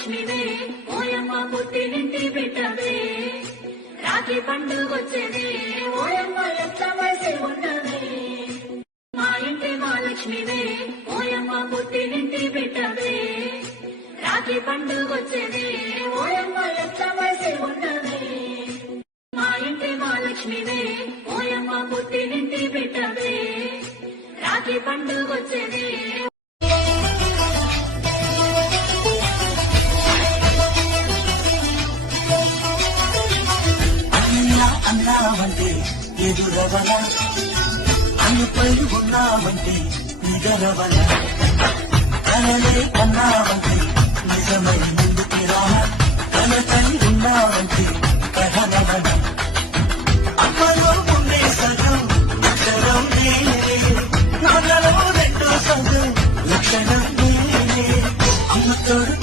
మహాలక్ష్మివే ఓయమ్మ పుట్టినింటి బిడ్డవే రాఖీ పండుగొచ్చేనే ఓయమ్మ ఎట్ల వయసి ఉన్నవే మా ఇంటి మహాలక్ష్మివే ఓయమ్మ పుట్టినింటి బిడ్డవే రాఖీ పండుగొచ్చేనే ఓయమ్మ ఎట్ల వయసి ఉన్నవే మా ఇంటి మహాలక్ష్మివే ఓయమ్మ పుట్టినింటి బిడ్డవే రాఖీ పండుగొచ్చేనే అన్నావంటే ఎదురవల అన్నిపై ఉన్నావంటే నిగరవల కలలే కన్నావంటే నిజమై ముందుకి రా కలకై ఉన్నావంటే కథనవల అమ్మలో ఉండే సగం అక్షరం నేనే నాన్నలో రెండో సగం లక్షణం నేనే అమ్మతోడు